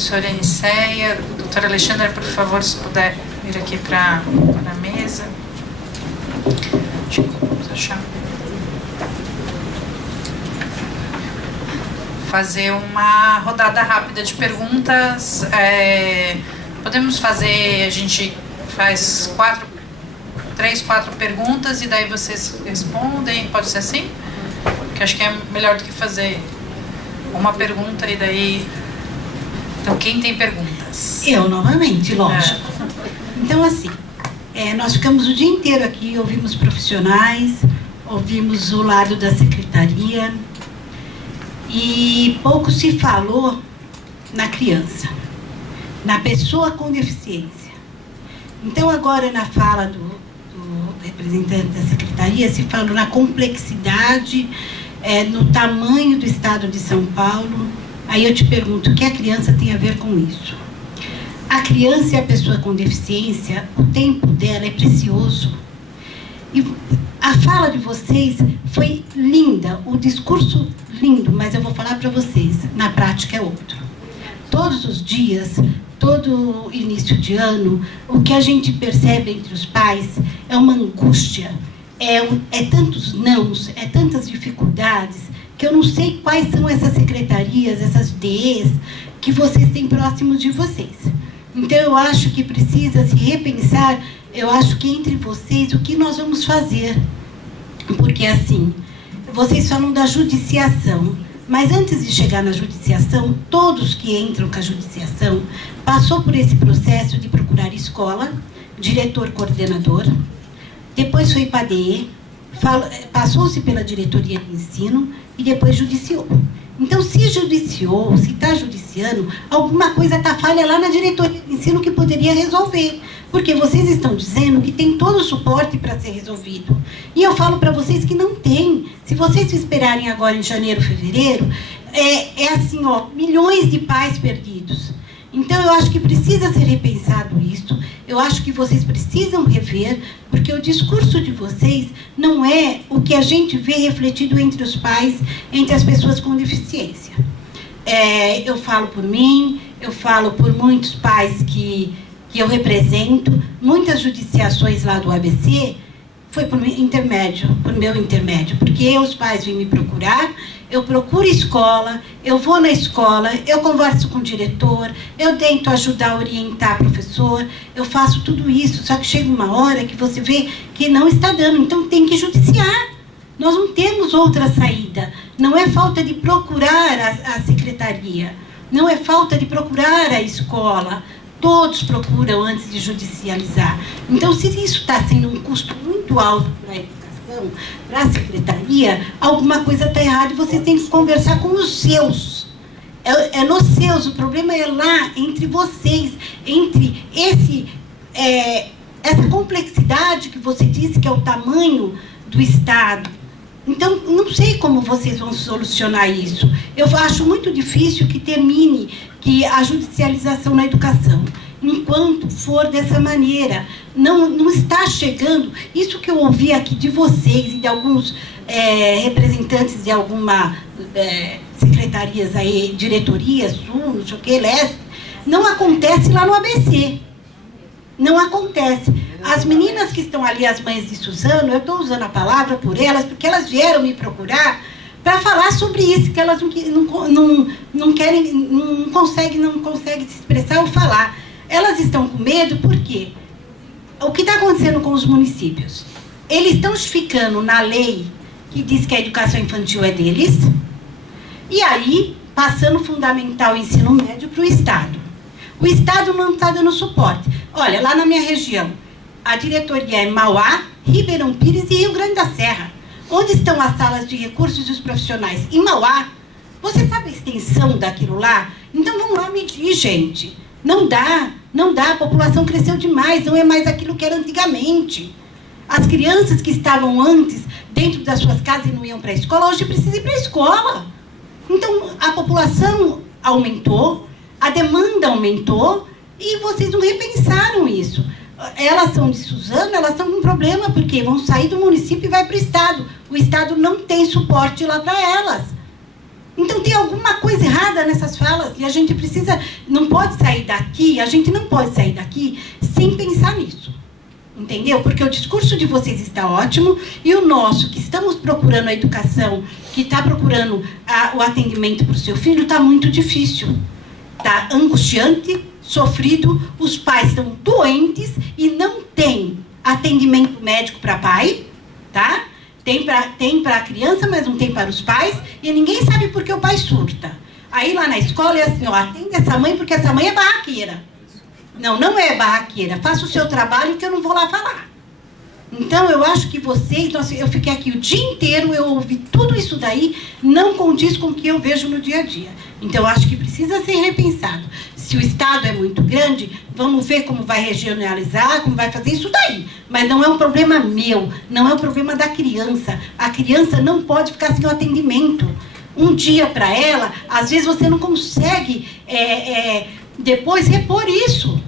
professora Eniceia. Doutora Alexandra, por favor, se puder vir aqui para a mesa. Vamos achar. Fazer uma rodada rápida de perguntas. Podemos fazer, a gente faz 3, 4 perguntas e daí vocês respondem, pode ser assim? Que acho que é melhor do que fazer uma pergunta e daí... Então, quem tem perguntas? Eu, novamente, lógico. Então, assim, nós ficamos o dia inteiro aqui, ouvimos profissionais, ouvimos o lado da secretaria e pouco se falou na criança, na pessoa com deficiência. Então, agora, na fala do representante da secretaria, se falou na complexidade, no tamanho do estado de São Paulo. Aí eu te pergunto, o que a criança tem a ver com isso? A criança e a pessoa com deficiência, o tempo dela é precioso. E a fala de vocês foi linda, o discurso lindo, mas eu vou falar para vocês, na prática é outro. Todos os dias, todo início de ano, o que a gente percebe entre os pais é uma angústia, é tantos nãos, é tantas dificuldades, que eu não sei quais são essas secretarias, essas DEs, que vocês têm próximos de vocês. Então, eu acho que precisa se repensar, eu acho que entre vocês, o que nós vamos fazer. Porque, assim, vocês falam da judiciação, mas antes de chegar na judiciação, todos que entram com a judiciação passou por esse processo de procurar escola, diretor coordenador, depois foi para a DE, passou-se pela diretoria de ensino e depois judiciou. Então, se judiciou, se está judiciando, alguma coisa está falha lá na diretoria de ensino que poderia resolver. Porque vocês estão dizendo que tem todo o suporte para ser resolvido. E eu falo para vocês que não tem. Se vocês esperarem agora em janeiro, fevereiro, assim, ó, milhões de pais perdidos. Então, eu acho que precisa ser repensado isso. Eu acho que vocês precisam rever, porque o discurso de vocês não é o que a gente vê refletido entre os pais, entre as pessoas com deficiência. Eu falo por mim, eu falo por muitos pais que eu represento, muitas judiciações lá do ABC, foi por meu intermédio, porque os pais vêm me procurar, eu procuro escola, eu vou na escola, eu converso com o diretor, eu tento ajudar a orientar professor, eu faço tudo isso, só que chega uma hora que você vê que não está dando, então tem que judiciar. Nós não temos outra saída, não é falta de procurar a secretaria, não é falta de procurar a escola, todos procuram antes de judicializar. Então, se isso está sendo um custo muito alto para a educação, para a secretaria, alguma coisa está errada e vocês têm que conversar com os seus. Nos seus, o problema é lá, entre vocês, entre essa complexidade que você disse que é o tamanho do Estado. Então, não sei como vocês vão solucionar isso. Eu acho muito difícil que termine a judicialização na educação. Enquanto for dessa maneira, não está chegando. Isso que eu ouvi aqui de vocês e de alguns representantes de algumas secretarias, aí, diretorias, SUS, não sei o que, LESP, não acontece lá no ABC. Não acontece. As meninas que estão ali, as mães de Suzano, eu estou usando a palavra por elas, porque elas vieram me procurar para falar sobre isso, que elas não querem, não conseguem se expressar ou falar. Elas estão com medo porque o que está acontecendo com os municípios? Eles estão ficando na lei que diz que a educação infantil é deles, e aí passando o fundamental e ensino médio para o Estado. O Estado não está dando suporte. Olha, lá na minha região, a diretoria é Mauá, Ribeirão Pires e Rio Grande da Serra. Onde estão as salas de recursos e os profissionais? Em Mauá. Você sabe a extensão daquilo lá? Então vamos lá medir, gente. Não dá, a população cresceu demais, não é mais aquilo que era antigamente. As crianças que estavam antes dentro das suas casas e não iam para a escola, hoje precisam ir para a escola. Então a população aumentou, a demanda aumentou e vocês não repensaram isso. Elas são de Suzano, elas estão com um problema, porque vão sair do município e vai para o Estado. O Estado não tem suporte lá para elas. Então tem alguma coisa errada nessas falas e a gente precisa, não pode sair daqui, a gente não pode sair daqui sem pensar nisso. Entendeu? Porque o discurso de vocês está ótimo e o nosso, que estamos procurando a educação, que está procurando o atendimento para o seu filho, está muito difícil. Está angustiante, sofrido, os pais estão doentes e não tem atendimento médico para pai, tá? Tem para a criança, mas não tem para os pais, e ninguém sabe por que o pai surta. Aí lá na escola é assim, ó, atende essa mãe porque essa mãe é barraqueira. Não, não é barraqueira. Faça o seu trabalho que eu não vou lá falar. Então, eu acho que vocês... Nossa, eu fiquei aqui o dia inteiro, eu ouvi tudo isso daí, não condiz com o que eu vejo no dia a dia. Então, eu acho que precisa ser repensado. Se o Estado é muito grande, vamos ver como vai regionalizar, como vai fazer isso daí. Mas não é um problema meu, não é um problema da criança. A criança não pode ficar sem o atendimento. Um dia para ela, às vezes você não consegue depois repor isso.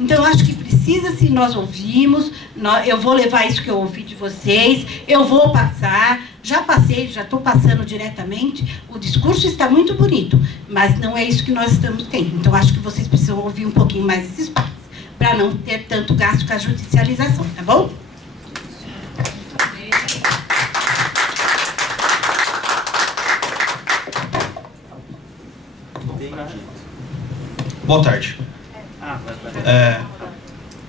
Então, eu acho que precisa, se nós ouvimos, eu vou levar isso que eu ouvi de vocês, eu vou passar, já passei, já estou passando diretamente, o discurso está muito bonito, mas não é isso que nós estamos tendo. Então, acho que vocês precisam ouvir um pouquinho mais esses pais, para não ter tanto gasto com a judicialização, tá bom? Boa tarde.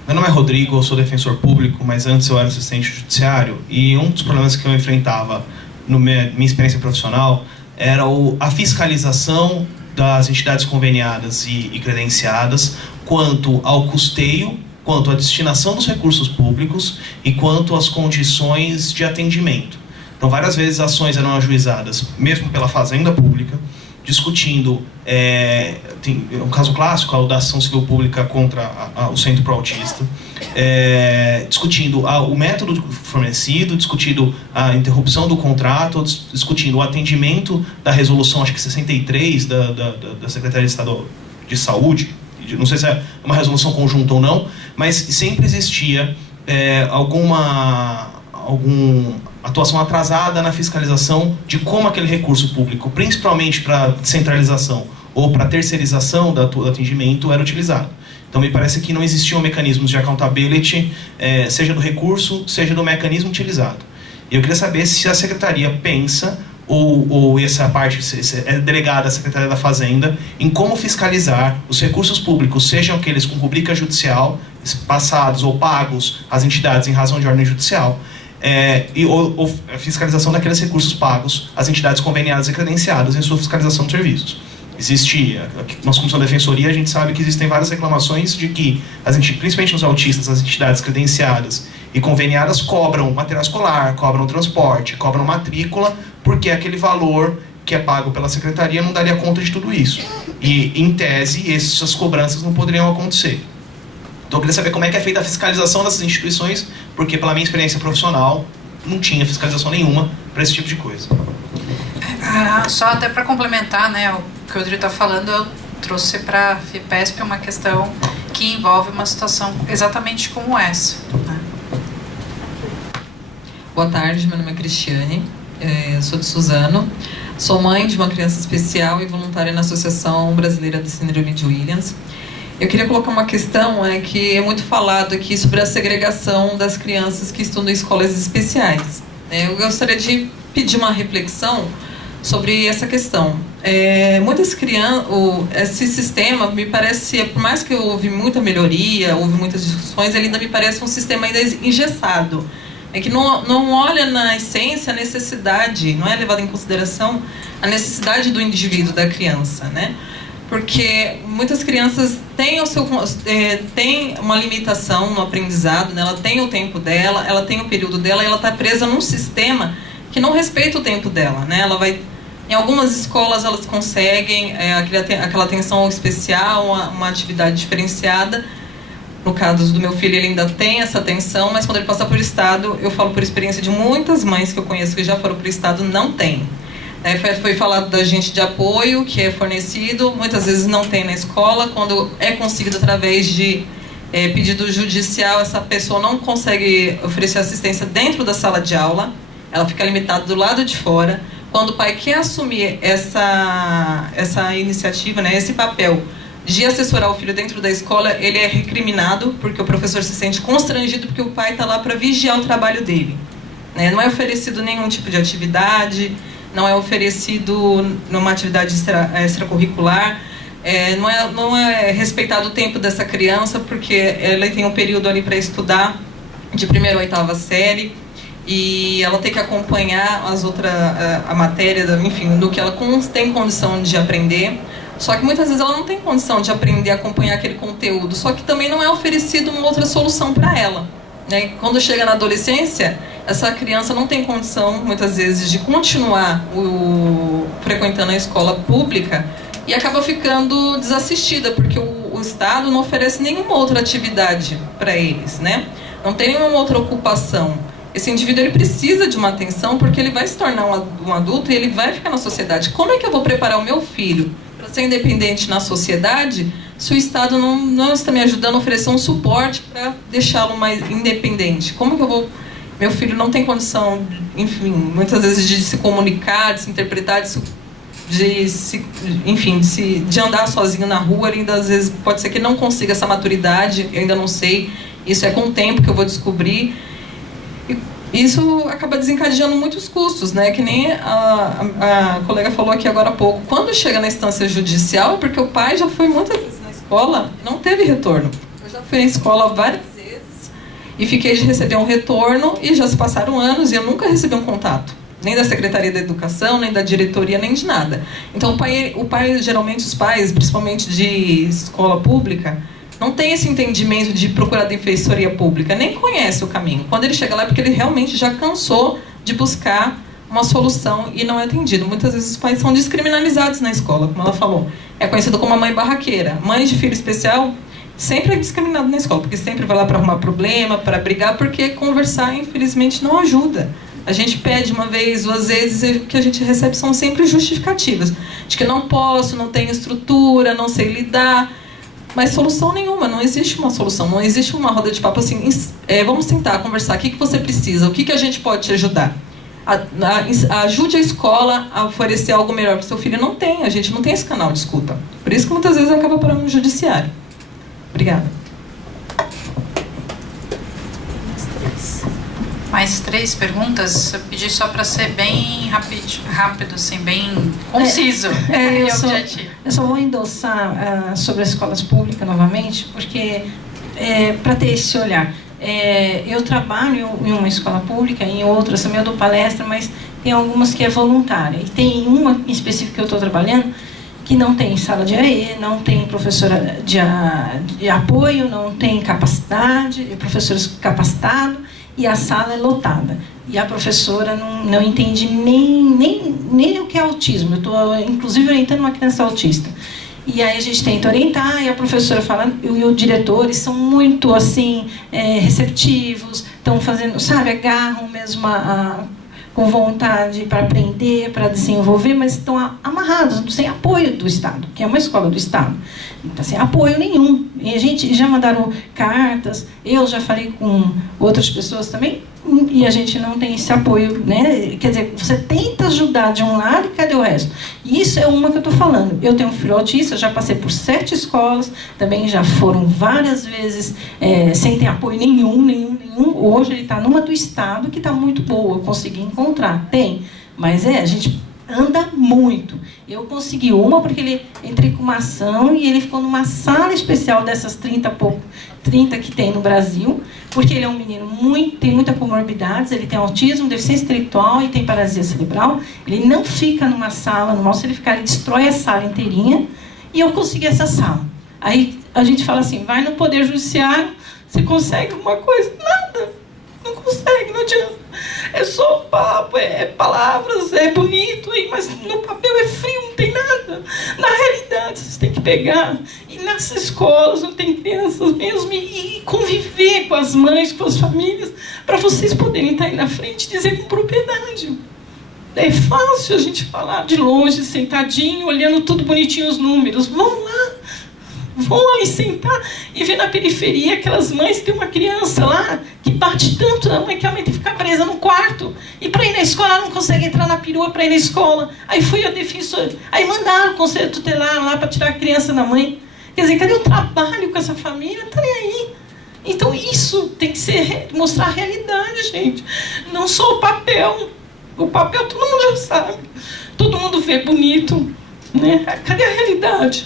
Meu nome é Rodrigo, eu sou defensor público, mas antes eu era assistente judiciário e um dos problemas que eu enfrentava na minha experiência profissional era a fiscalização das entidades conveniadas e credenciadas quanto ao custeio, quanto à destinação dos recursos públicos e quanto às condições de atendimento. Então, várias vezes ações eram ajuizadas, mesmo pela Fazenda Pública, discutindo, tem um caso clássico, a da ação civil pública contra o Centro Pro Autista, discutindo o método fornecido, discutindo a interrupção do contrato, discutindo o atendimento da resolução, acho que 63, da Secretaria de Estado de Saúde, não sei se é uma resolução conjunta ou não, mas sempre existia alguma atuação atrasada na fiscalização de como aquele recurso público, principalmente para centralização ou para terceirização do atendimento, era utilizado. Então, me parece que não existiam mecanismos de accountability, seja do recurso, seja do mecanismo utilizado. E eu queria saber se a Secretaria pensa, ou essa parte é delegada à Secretaria da Fazenda, em como fiscalizar os recursos públicos, sejam aqueles com rubrica judicial, passados ou pagos às entidades em razão de ordem judicial, ou a fiscalização daqueles recursos pagos às entidades conveniadas e credenciadas em sua fiscalização de serviços. Nós, como somos defensoria, a gente sabe que existem várias reclamações de que, principalmente nos autistas, as entidades credenciadas e conveniadas cobram material escolar, cobram transporte, cobram matrícula, porque aquele valor que é pago pela Secretaria não daria conta de tudo isso. E, em tese, essas cobranças não poderiam acontecer. Então, eu queria saber como é que é feita a fiscalização dessas instituições, porque, pela minha experiência profissional, não tinha fiscalização nenhuma para esse tipo de coisa. Só até para complementar, né, o que o Rodrigo está falando, eu trouxe para a FIPESP uma questão que envolve uma situação exatamente como essa. Né? Boa tarde, meu nome é Cristiane, sou de Suzano, sou mãe de uma criança especial e voluntária na Associação Brasileira de Síndrome de Williams. Eu queria colocar uma questão que é muito falado aqui sobre a segregação das crianças que estudam em escolas especiais. Eu gostaria de pedir uma reflexão sobre essa questão. Muitas crianças, esse sistema me parece, por mais que houve muita melhoria, houve muitas discussões, ele ainda me parece um sistema ainda engessado. Que não olha na essência a necessidade, não é levado em consideração a necessidade do indivíduo, da criança, né? Porque muitas crianças têm uma limitação no aprendizado, né? Ela tem o tempo dela, ela tem o período dela, e ela está presa num sistema que não respeita o tempo dela, né? Em algumas escolas elas conseguem aquela atenção especial, uma atividade diferenciada. No caso do meu filho, ele ainda tem essa atenção, mas quando ele passa por estado, eu falo por experiência de muitas mães que eu conheço que já foram por estado, não tem. Foi falado da agente de apoio que é fornecido, muitas vezes não tem na escola. Quando é conseguido através de pedido judicial, essa pessoa não consegue oferecer assistência dentro da sala de aula, ela fica limitada do lado de fora. quando o pai quer assumir essa iniciativa, né, esse papel de assessorar o filho dentro da escola, ele é recriminado, porque o professor se sente constrangido porque o pai está lá para vigiar o trabalho dele. Né? Não é oferecido nenhum tipo de atividade, não é oferecido numa atividade extracurricular, não é respeitado o tempo dessa criança, porque ela tem um período ali para estudar de 1ª a 8ª série, e ela tem que acompanhar a matéria, enfim, do que ela tem condição de aprender. Só que muitas vezes ela não tem condição de aprender a acompanhar aquele conteúdo, só que também não é oferecido uma outra solução para ela. Né? Quando chega na adolescência, essa criança não tem condição, muitas vezes, de continuar frequentando a escola pública e acaba ficando desassistida, porque o Estado não oferece nenhuma outra atividade para eles, né? Não tem nenhuma outra ocupação. Esse indivíduo ele precisa de uma atenção, porque ele vai se tornar um adulto e ele vai ficar na sociedade. Como é que eu vou preparar o meu filho para ser independente na sociedade se o Estado não está me ajudando a oferecer um suporte para deixá-lo mais independente? Como que eu vou... Meu filho não tem condição, enfim, muitas vezes de se comunicar, de se interpretar, de andar sozinho na rua. Ele ainda, às vezes, pode ser que não consiga essa maturidade, eu ainda não sei. Isso é com o tempo que eu vou descobrir. Isso acaba desencadeando muitos custos, né? Que nem a colega falou aqui agora há pouco. Quando chega na instância judicial, é porque o pai já foi muitas vezes na escola, não teve retorno. Eu já fui na escola várias vezes e fiquei de receber um retorno, e já se passaram anos e eu nunca recebi um contato. Nem da Secretaria da Educação, nem da diretoria, nem de nada. Então o pai, geralmente os pais, principalmente de escola pública, não tem esse entendimento de procurar defensoria pública, nem conhece o caminho. Quando ele chega lá é porque ele realmente já cansou de buscar uma solução e não é atendido. Muitas vezes os pais são descriminalizados na escola, como ela falou. É conhecido como a mãe barraqueira. Mãe de filho especial sempre é discriminado na escola, porque sempre vai lá para arrumar problema, para brigar, porque conversar, infelizmente, não ajuda. A gente pede uma vez, 2 vezes, e o que a gente recebe são sempre justificativas. De que não posso, não tenho estrutura, não sei lidar. Mas solução nenhuma, não existe uma solução, não existe uma roda de papo assim, vamos tentar conversar, o que você precisa, o que a gente pode te ajudar? Ajude a escola a oferecer algo melhor para o seu filho. Não tem, a gente não tem esse canal de escuta. Por isso que muitas vezes acaba parando no judiciário. Obrigada. Mais 3 perguntas? Eu pedi só para ser bem rápido, assim, bem conciso. Eu só vou endossar sobre as escolas públicas novamente, porque para ter esse olhar. Eu trabalho em uma escola pública, em outras também eu dou palestra, mas tem algumas que é voluntária. E tem uma em específico que eu estou trabalhando, que não tem sala de AE, não tem professora de apoio, não tem capacidade, professores capacitados, e a sala é lotada. E a professora não entende nem o que é autismo. Eu estou, inclusive, orientando uma criança autista. E aí a gente tenta orientar, e a professora fala, e os diretores são muito, assim, receptivos, estão fazendo, sabe, agarram mesmo com vontade para aprender, para desenvolver, mas estão amarrados, sem apoio do Estado, que é uma escola do Estado. Então, sem apoio nenhum. E a gente já mandaram cartas, eu já falei com outras pessoas também, e a gente não tem esse apoio, né? Quer dizer, você tenta ajudar de um lado e cadê o resto? E isso é uma que eu estou falando. Eu tenho um filho autista, já passei por 7 escolas, também já foram várias vezes sem ter apoio nenhum. Hoje ele está numa do Estado que está muito boa, eu consegui encontrar. Tem, mas a gente anda muito. Eu consegui uma porque ele entrei com uma ação e ele ficou numa sala especial dessas 30 que tem no Brasil, porque ele é um menino tem muita comorbidades, ele tem autismo, deficiência intelectual e tem paralisia cerebral. Ele não fica numa sala normal, se ele ficar, ele destrói a sala inteirinha, e eu consegui essa sala. Aí a gente fala assim, vai no Poder Judiciário, você consegue alguma coisa? Nada, não consegue, não adianta. É só papo, palavras, é bonito, mas no papel é frio, não tem nada. Na realidade, vocês têm que pegar. E nas escolas, não tem crianças mesmo, e conviver com as mães, com as famílias, para vocês poderem estar aí na frente e dizer com propriedade. É fácil a gente falar de longe, sentadinho, olhando tudo bonitinho os números. Vão lá, vão ali sentar e ver na periferia aquelas mães que tem uma criança lá que bate tanto na mãe que a mãe tem que ficar presa no quarto. E para ir na escola, ela não consegue entrar na perua para ir na escola. Aí foi a defensora. Aí mandaram o conselho tutelar lá para tirar a criança da mãe. Quer dizer, cadê o trabalho com essa família? Não tá nem aí. Então isso tem que ser, mostrar a realidade, gente. Não só o papel. O papel todo mundo já sabe. Todo mundo vê bonito, né? Cadê a realidade?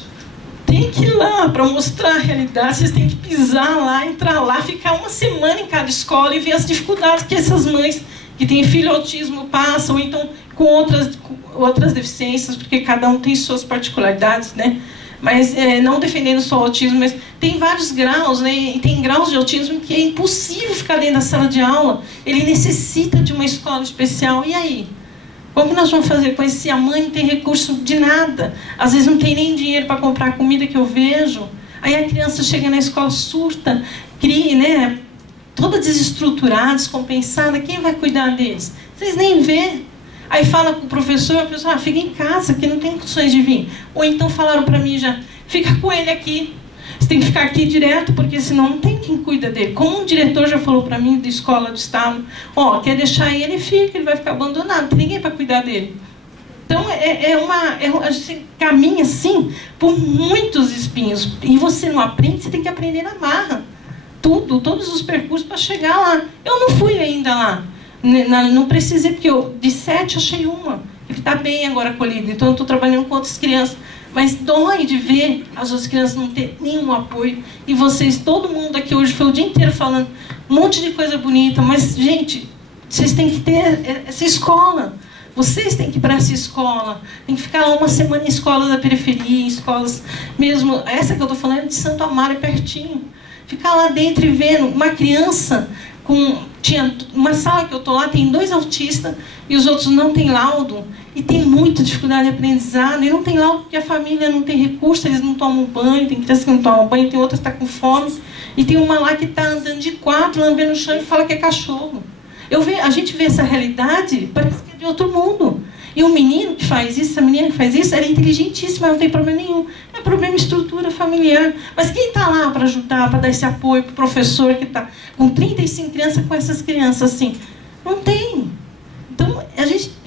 Tem que ir lá para mostrar a realidade. Vocês têm que pisar lá, entrar lá, ficar uma semana em cada escola e ver as dificuldades que essas mães que têm filho autismo passam, ou então com outras deficiências, porque cada um tem suas particularidades, né? Mas não defendendo só o autismo, mas tem vários graus, né? E tem graus de autismo que é impossível ficar dentro da sala de aula. Ele necessita de uma escola especial. E aí? Como que nós vamos fazer com isso se a mãe não tem recurso de nada? Às vezes não tem nem dinheiro para comprar a comida que eu vejo. Aí a criança chega na escola, surta, cria, né? Toda desestruturada, descompensada. Quem vai cuidar deles? Vocês nem vê. Aí fala com o professor fica em casa, que não tem condições de vir. Ou então falaram para mim já, fica com ele aqui. Você tem que ficar aqui direto, porque senão não tem quem cuida dele. Como um diretor já falou para mim, da escola do estado, quer deixar ele, fica, ele vai ficar abandonado, não tem ninguém para cuidar dele. Então, a gente caminha, assim, por muitos espinhos. E você não aprende, você tem que aprender na marra. Todos os percursos para chegar lá. Eu não fui ainda lá. Não precisei, porque de 7 achei uma. Ele está bem agora acolhido, então eu estou trabalhando com outras crianças. Mas dói de ver as outras crianças não ter nenhum apoio. E vocês, todo mundo aqui hoje foi o dia inteiro falando um monte de coisa bonita. Mas, gente, vocês têm que ter essa escola. Vocês têm que ir para essa escola. Tem que ficar lá uma semana em escolas da periferia, em escolas mesmo. Essa que eu estou falando é de Santo Amaro, é pertinho. Ficar lá dentro e vendo uma criança tinha uma sala que eu estou lá, tem 2 autistas e os outros não têm laudo. E tem muita dificuldade de aprendizado, e não tem laudo porque a família não tem recurso, eles não tomam banho, tem criança que não tomam banho, tem outra que está com fome, e tem uma lá que está andando de 4, lambendo o chão e fala que é cachorro. A gente vê essa realidade, parece que é de outro mundo. E o menino que faz isso, essa menina que faz isso, ela é inteligentíssima, não tem problema nenhum. É problema estrutura familiar. Mas quem está lá para ajudar, para dar esse apoio para o professor que está com 35 crianças, com essas crianças assim? Não tem. Então,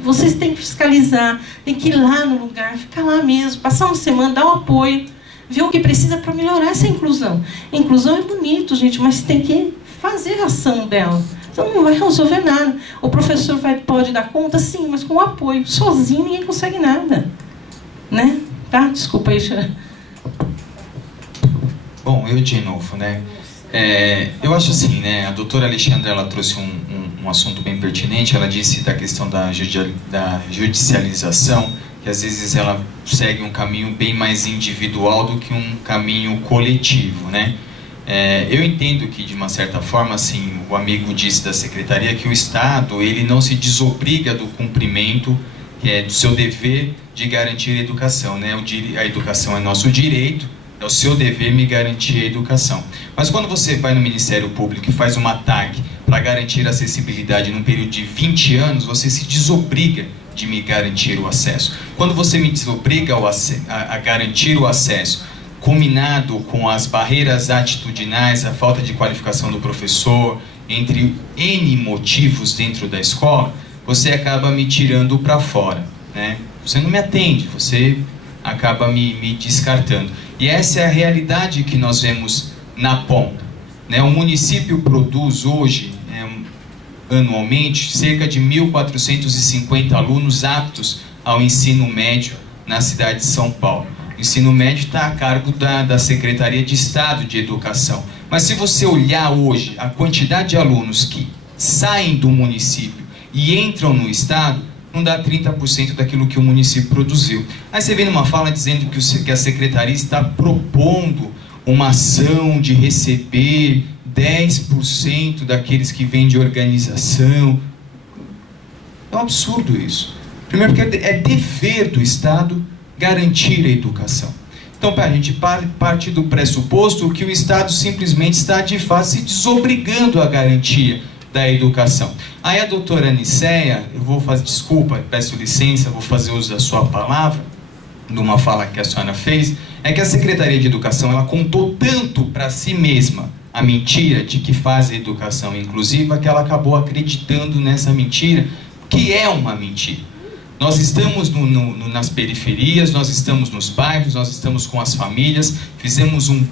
vocês têm que fiscalizar, tem que ir lá no lugar, ficar lá mesmo, passar uma semana, dar um apoio, ver o que precisa para melhorar essa inclusão. A inclusão é bonito, gente, mas tem que fazer a ação dela. Então não vai resolver nada. O professor pode dar conta, sim, mas com apoio. Sozinho ninguém consegue nada. Né? Tá? Desculpa aí, Xará. Bom, eu de novo, né? Eu acho assim, né? A doutora Alexandra, ela trouxe um assunto bem pertinente. Ela disse da questão da judicialização, que às vezes ela segue um caminho bem mais individual do que um caminho coletivo, né? Eu entendo que, de uma certa forma, assim, o amigo disse da secretaria que o Estado, ele não se desobriga do cumprimento do seu dever de garantir a educação, né? A educação é nosso direito, é o seu dever me garantir a educação. Mas quando você vai no Ministério Público e faz uma TAG para garantir a acessibilidade num período de 20 anos, você se desobriga de me garantir o acesso. Quando você me desobriga a garantir o acesso, combinado com as barreiras atitudinais, a falta de qualificação do professor, entre N motivos dentro da escola, você acaba me tirando para fora, né? Você não me atende, você acaba me descartando. E essa é a realidade que nós vemos na ponta, né? O município produz hoje, anualmente, cerca de 1.450 alunos aptos ao ensino médio na cidade de São Paulo. O ensino médio está a cargo da Secretaria de Estado de Educação. Mas se você olhar hoje a quantidade de alunos que saem do município e entram no Estado, não dá 30% daquilo que o município produziu. Aí você vem numa fala dizendo que a Secretaria está propondo uma ação de receber 10% daqueles que vêm de organização. É um absurdo isso. Primeiro porque é dever do Estado garantir a educação. Então, a gente parte do pressuposto que o Estado simplesmente está, de fato, se desobrigando a garantia da educação. Aí a doutora Aniceia, eu vou fazer, desculpa, peço licença, vou fazer uso da sua palavra, de uma fala que a senhora fez, é que a Secretaria de Educação ela contou tanto para si mesma a mentira de que faz a educação inclusiva, que ela acabou acreditando nessa mentira, que é uma mentira. Nós estamos nas periferias, nós estamos nos bairros, nós estamos com as famílias, fizemos um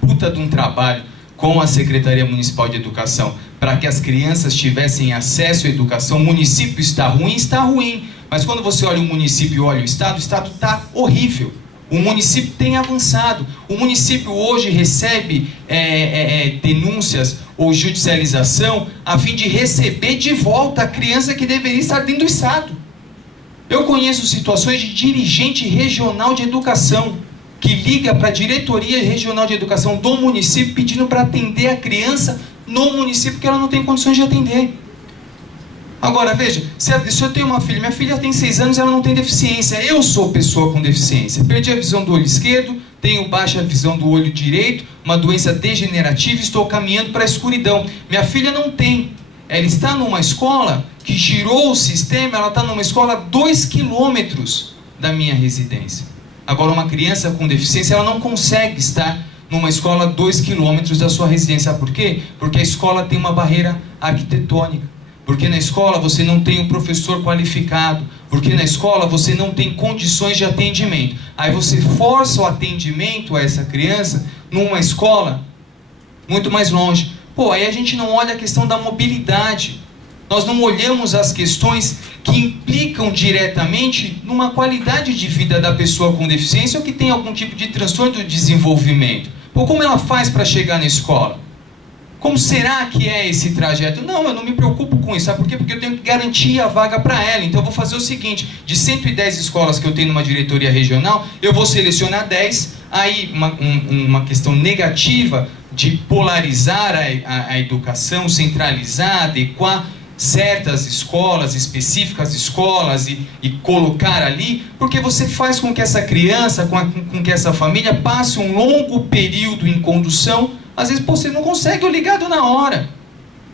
puta de um trabalho com a Secretaria Municipal de Educação para que as crianças tivessem acesso à educação. O município está ruim, mas quando você olha o município e olha o estado está horrível. O município tem avançado. O município hoje recebe denúncias ou judicialização a fim de receber de volta a criança que deveria estar dentro do estado. Eu conheço situações de dirigente regional de educação que liga para a diretoria regional de educação do município pedindo para atender a criança no município que ela não tem condições de atender. Agora, veja, se eu tenho uma filha, minha filha tem 6 anos e ela não tem deficiência. Eu sou pessoa com deficiência. Perdi a visão do olho esquerdo, tenho baixa visão do olho direito, uma doença degenerativa, estou caminhando para a escuridão. Minha filha não tem. Ela está numa escola que girou o sistema, ela está numa escola a 2 quilômetros da minha residência. Agora, uma criança com deficiência, ela não consegue estar numa escola a 2 quilômetros da sua residência. Sabe por quê? Porque a escola tem uma barreira arquitetônica. Porque na escola você não tem um professor qualificado. Porque na escola você não tem condições de atendimento. Aí você força o atendimento a essa criança numa escola muito mais longe. Pô, aí a gente não olha a questão da mobilidade. Nós não olhamos as questões que implicam diretamente numa qualidade de vida da pessoa com deficiência ou que tem algum tipo de transtorno do desenvolvimento. Pô, como ela faz para chegar na escola? Como será que é esse trajeto? Não, eu não me preocupo com isso. Sabe por quê? Porque eu tenho que garantir a vaga para ela. Então eu vou fazer o seguinte, de 110 escolas que eu tenho numa diretoria regional, eu vou selecionar 10, aí uma questão negativa de polarizar a educação, centralizar, adequar certas escolas, específicas escolas e colocar ali, porque você faz com que essa criança, com que essa família passe um longo período em condução. Às vezes você não consegue o ligado na hora.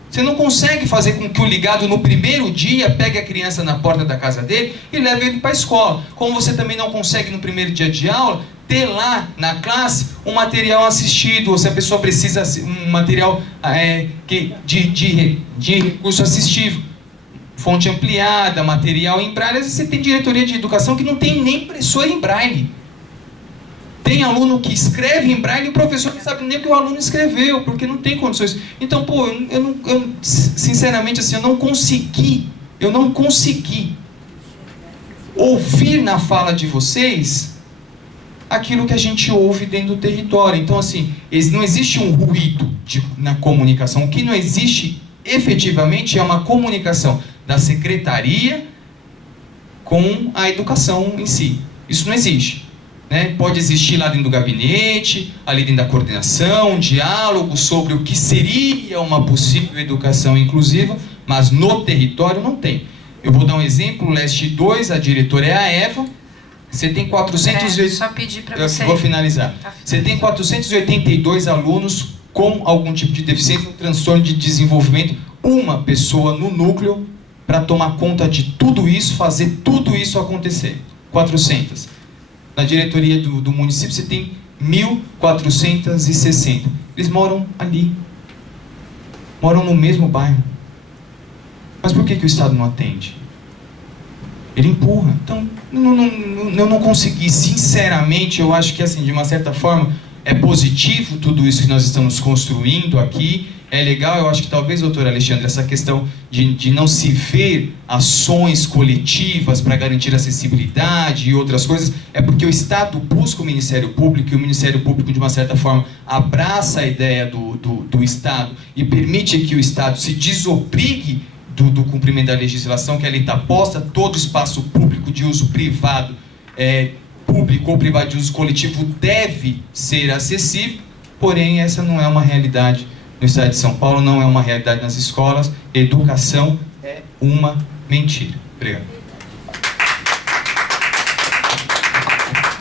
Você não consegue fazer com que o ligado no primeiro dia pegue a criança na porta da casa dele e leve ele para a escola. Como você também não consegue no primeiro dia de aula ter lá na classe um material assistido, ou se a pessoa precisa um material de recurso assistivo, fonte ampliada, material em braille. Às vezes você tem diretoria de educação que não tem nem impressora em braille. Tem aluno que escreve em braille e o professor não sabe nem o que o aluno escreveu, porque não tem condições. Então, pô, eu sinceramente, assim, eu não consegui ouvir na fala de vocês aquilo que a gente ouve dentro do território. Então, assim, não existe um ruído na comunicação. O que não existe, efetivamente, é uma comunicação da secretaria com a educação em si. Isso não existe. Pode existir lá dentro do gabinete, ali dentro da coordenação, um diálogo sobre o que seria uma possível educação inclusiva, mas no território não tem. Eu vou dar um exemplo, Leste 2, a diretora é a Eva, você tem 480... Só pedir para você... Vou finalizar. Você tem 482 alunos com algum tipo de deficiência, um transtorno de desenvolvimento, uma pessoa no núcleo para tomar conta de tudo isso, fazer tudo isso acontecer. 400. Na diretoria do município você tem 1.460. Eles moram ali. Moram no mesmo bairro. Mas por que o Estado não atende? Ele empurra. Então, eu não consegui. Sinceramente, eu acho que, assim, de uma certa forma, é positivo tudo isso que nós estamos construindo aqui. É legal, eu acho que talvez, doutor Alexandre, essa questão de não se ver ações coletivas para garantir acessibilidade e outras coisas, é porque o Estado busca o Ministério Público e o Ministério Público, de uma certa forma, abraça a ideia do Estado e permite que o Estado se desobrigue do cumprimento da legislação, que ali está posta, todo espaço público de uso privado, público ou privado de uso coletivo deve ser acessível, porém essa não é uma realidade no estado de São Paulo, não é uma realidade nas escolas. Educação é uma mentira. Obrigado.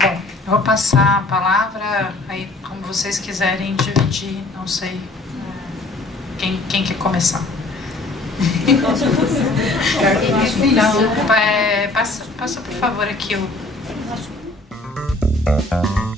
Bom, eu vou passar a palavra, aí como vocês quiserem dividir, não sei quem quer começar. Passa por favor aqui o... Música